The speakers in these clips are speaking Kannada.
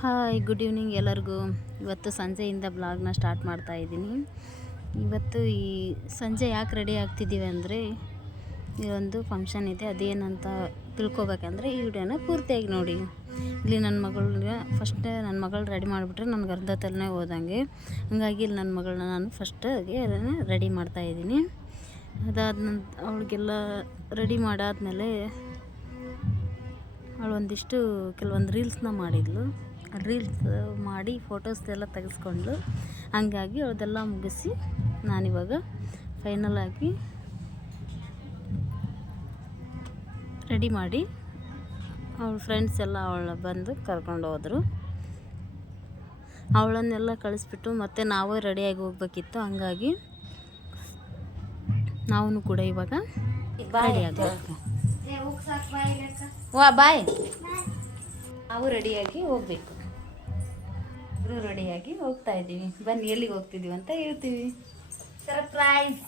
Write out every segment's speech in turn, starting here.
ಹಾಯ್, ಗುಡ್ ಈವ್ನಿಂಗ್ ಎಲ್ಲರಿಗೂ. ಇವತ್ತು ಸಂಜೆಯಿಂದ ಬ್ಲಾಗ್ನ ಸ್ಟಾರ್ಟ್ ಮಾಡ್ತಾ ಇದ್ದೀನಿ. ಇವತ್ತು ಈ ಸಂಜೆ ಯಾಕೆ ರೆಡಿ ಆಗ್ತಿದ್ದೀವಿ ಅಂದರೆ, ಒಂದು ಫಂಕ್ಷನ್ ಇದೆ. ಅದೇನಂತ ತಿಳ್ಕೊಬೇಕಂದ್ರೆ ಈ ವಿಡಿಯೋನ ಪೂರ್ತಿಯಾಗಿ ನೋಡಿ. ಇಲ್ಲಿ ನನ್ನ ಮಗಳಿಗೆ ನನ್ನ ಮಗಳು ರೆಡಿ ಮಾಡಿಬಿಟ್ರೆ ನನಗೆ ಅರ್ಧ ತಲೆನೇ ಹೋದಂಗೆ. ಹಂಗಾಗಿ ಇಲ್ಲಿ ನನ್ನ ಮಗಳನ್ನ ನಾನು ಫಸ್ಟಾಗಿ ಅದನ್ನು ರೆಡಿ ಮಾಡ್ತಾಯಿದ್ದೀನಿ. ಅದಾದ ನಂತರ ಅವಳಿಗೆಲ್ಲ ರೆಡಿ ಮಾಡಾದಮೇಲೆ ಅವಳು ಕೆಲವೊಂದು ರೀಲ್ಸ್ನ ಮಾಡಿದ್ಲು. ರೀಲ್ಸ್ ಮಾಡಿ ಫೋಟೋಸ್ ಎಲ್ಲ ತೆಗೆಸ್ಕೊಂಡ್ಳು. ಹಂಗಾಗಿ ಅವಳದೆಲ್ಲ ಮುಗಿಸಿ ನಾನಿವಾಗ ಫೈನಲ್ ಆಗಿ ರೆಡಿ ಮಾಡಿ ಅವಳ ಫ್ರೆಂಡ್ಸ್ ಎಲ್ಲ ಅವಳ ಬಂದು ಕರ್ಕೊಂಡು ಹೋದರು. ಅವಳನ್ನೆಲ್ಲ ಕಳಿಸ್ಬಿಟ್ಟು ಮತ್ತೆ ನಾವೇ ರೆಡಿಯಾಗಿ ಹೋಗ್ಬೇಕಿತ್ತು. ಹಂಗಾಗಿ ನಾವು ಕೂಡ ಇವಾಗ ರೆಡಿ ಆಗಬೇಕು. ಬಾಯ್, ನಾವು ರೆಡಿಯಾಗಿ ಹೋಗ್ಬೇಕು. ಇಬ್ಬರು ರೆಡಿಯಾಗಿ ಹೋಗ್ತಾ ಇದ್ದೀವಿ. ಬನ್ನಿ, ಎಲ್ಲಿಗೆ ಹೋಗ್ತಿದ್ದೀವಿ ಅಂತ ಹೇಳ್ತೀವಿ. ಸರ್ಪ್ರೈಸ್.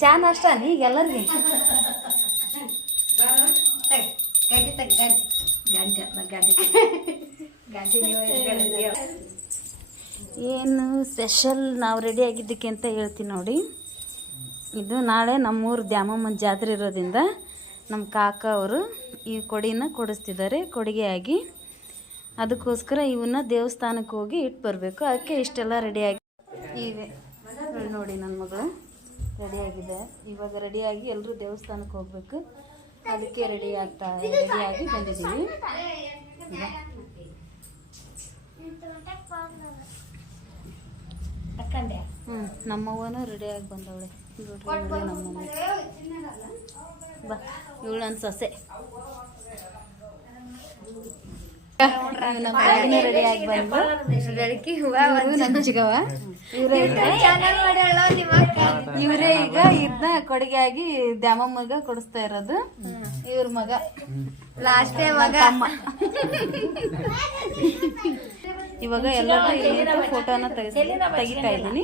ಚಾ ನಾಷ್ಟ ಈಗ ಎಲ್ಲರಿಗೆ ಏನು ಸ್ಪೆಷಲ್ ನಾವು ರೆಡಿ ಆಗಿದ್ದಕ್ಕೆ ಅಂತ ಹೇಳ್ತೀನಿ ನೋಡಿ. ಇದು ನಾಳೆ ನಮ್ಮೂರು ದ್ಯಾಮಮ್ಮನ ಜಾತ್ರೆ ಇರೋದ್ರಿಂದ ನಮ್ಮ ಕಾಕ ಅವರು ಈ ಕೊಡಿನ ಕೊಡಿಸ್ತಿದ್ದಾರೆ ಕೊಡುಗೆಯಾಗಿ. ಅದಕ್ಕೋಸ್ಕರ ಇವನ್ನ ದೇವಸ್ಥಾನಕ್ಕೆ ಹೋಗಿ ಇಟ್ಟು ಬರಬೇಕು. ಅದಕ್ಕೆ ಇಷ್ಟೆಲ್ಲ ರೆಡಿಯಾಗಿ ಇವೆ ನೋಡಿ. ನನ್ನ ಮಗಳು ರೆಡಿಯಾಗಿದೆ. ಇವಾಗ ರೆಡಿಯಾಗಿ ಎಲ್ಲರೂ ದೇವಸ್ಥಾನಕ್ಕೆ ಹೋಗ್ಬೇಕು. ಅದಕ್ಕೆ ರೆಡಿಯಾಗಿ ಬಂದಿದ್ದೀವಿ. ನಮ್ಮವ್ವನೂ ರೆಡಿಯಾಗಿ ಬಂದವಳೆ ನೋಡ್ರಿ. ನಮ್ಮಮ್ಮ ಬಾ, ಇವಳು ನನ್ನ ಸೊಸೆ. ನಮ್ಮ ರೆಡಿಯಾಗಿ ಬಂದು ನಮ್ಮ ಚಿಗವ ಇವರೇ ಈಗ ಇದನ್ನ ಕೊಡುಗೆಯಾಗಿ ದ್ಯಾಮಮ್ಮಗ ಕೊಡಿಸ್ತಾ ಇರೋದು. ಇವ್ರ ಮಗ ಲಾಸ್ಟ್ ಅಮ್ಮ. ಇವಾಗ ಎಲ್ಲರೂ ಫೋಟೋನ ತೆಗಿತಾ ಇದ್ದೀನಿ.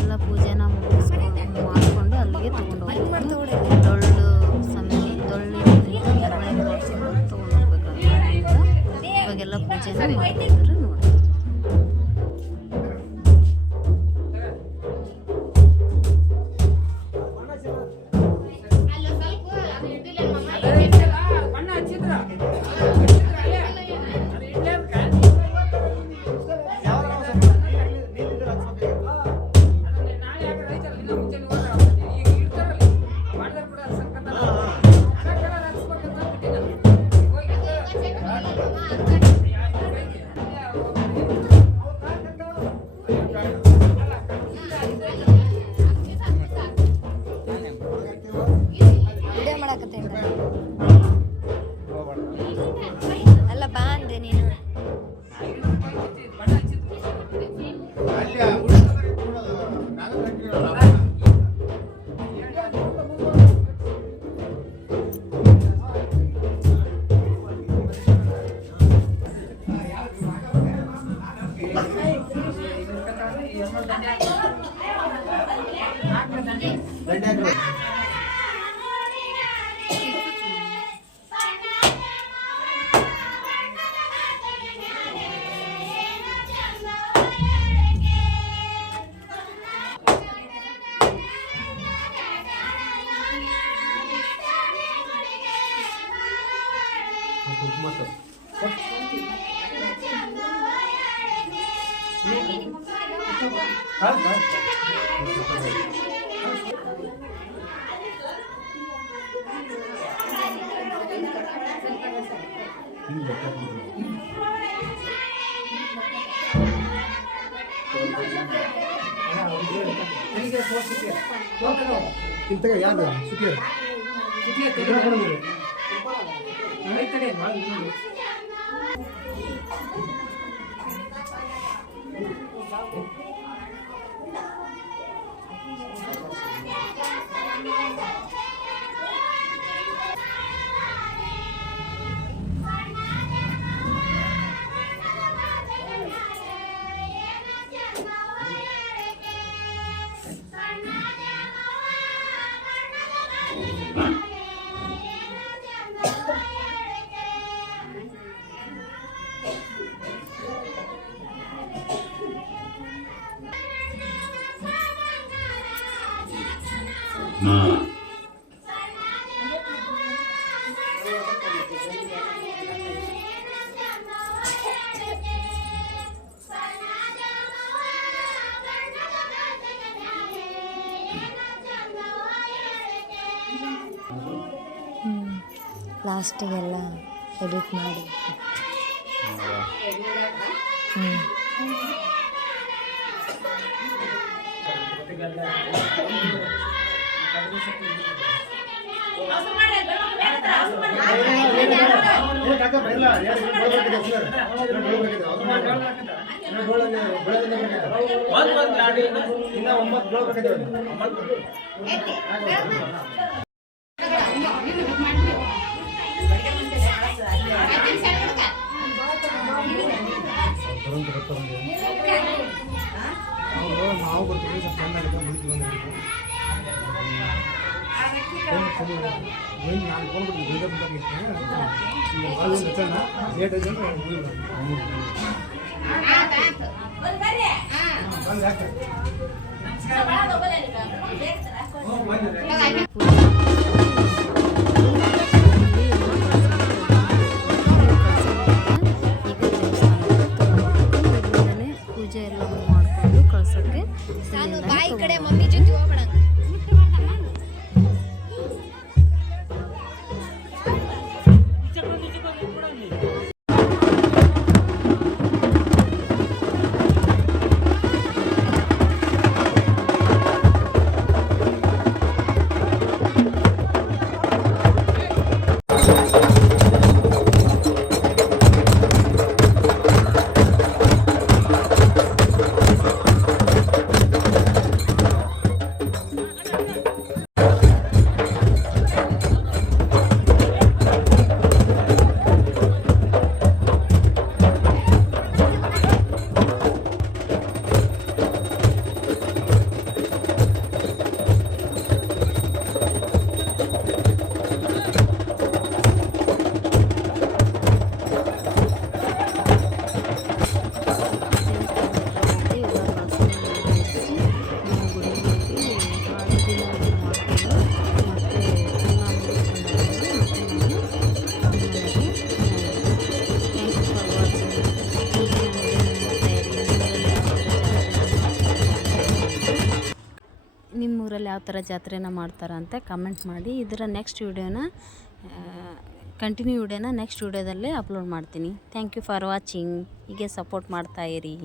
ಎಲ್ಲ ಪೂಜೆನ ಮಾಡಿಕೊಂಡು ಅಲ್ಲಿಗೆ ತಗೊಂಡು ಹೋಗ್ಬೇಕು. ತಗೊಂಡು ಹೋಗ್ಬೇಕು. ಇವಾಗೆಲ್ಲ ಪೂಜೆನ ಮಾಡಿದ್ರು ನೋಡಿ. ಅಲ್ಲ ಬಾ ಅಂದೆ ನೀನು. ಲಾಸ್ಟಿಗೆಲ್ಲ ಎಡಿಟ್ ಮಾಡಿ ನಾವು ಬರ್ತೀವಿ ಸ್ವಲ್ಪ ಚೆನ್ನಾಗಿ ಮುಗಿತೀವಿ ಏನು ನಾನು ಫೋನ್ ಕೊಡ್ತೀನಿ ಲೇಟ್ ಐತೆ ಪೂಜೆ ಎಲ್ಲ ಮಾಡಿಕೊಂಡು ಕಳ್ಸೋಕ್ಕೆ ನಾನು ಬಾಯಿ ಕಡೆ ಮಮ್ಮಿ ಜೊತೆ ಹೋಗ್ಬೇಡ. ನಿಮ್ಮೂರಲ್ಲಿ ಯಾವ ಥರ ಜಾತ್ರೆನ ಮಾಡ್ತಾರೆ ಅಂತ ಕಮೆಂಟ್ ಮಾಡಿ. ಇದರ ನೆಕ್ಸ್ಟ್ ವಿಡಿಯೋನ ಕಂಟಿನ್ಯೂ ವಿಡಿಯೋನ ನೆಕ್ಸ್ಟ್ ವಿಡಿಯೋದಲ್ಲೇ ಅಪ್ಲೋಡ್ ಮಾಡ್ತೀನಿ. Thank you for watching. ಹೀಗೆ ಸಪೋರ್ಟ್ ಮಾಡ್ತಾಯಿರಿ.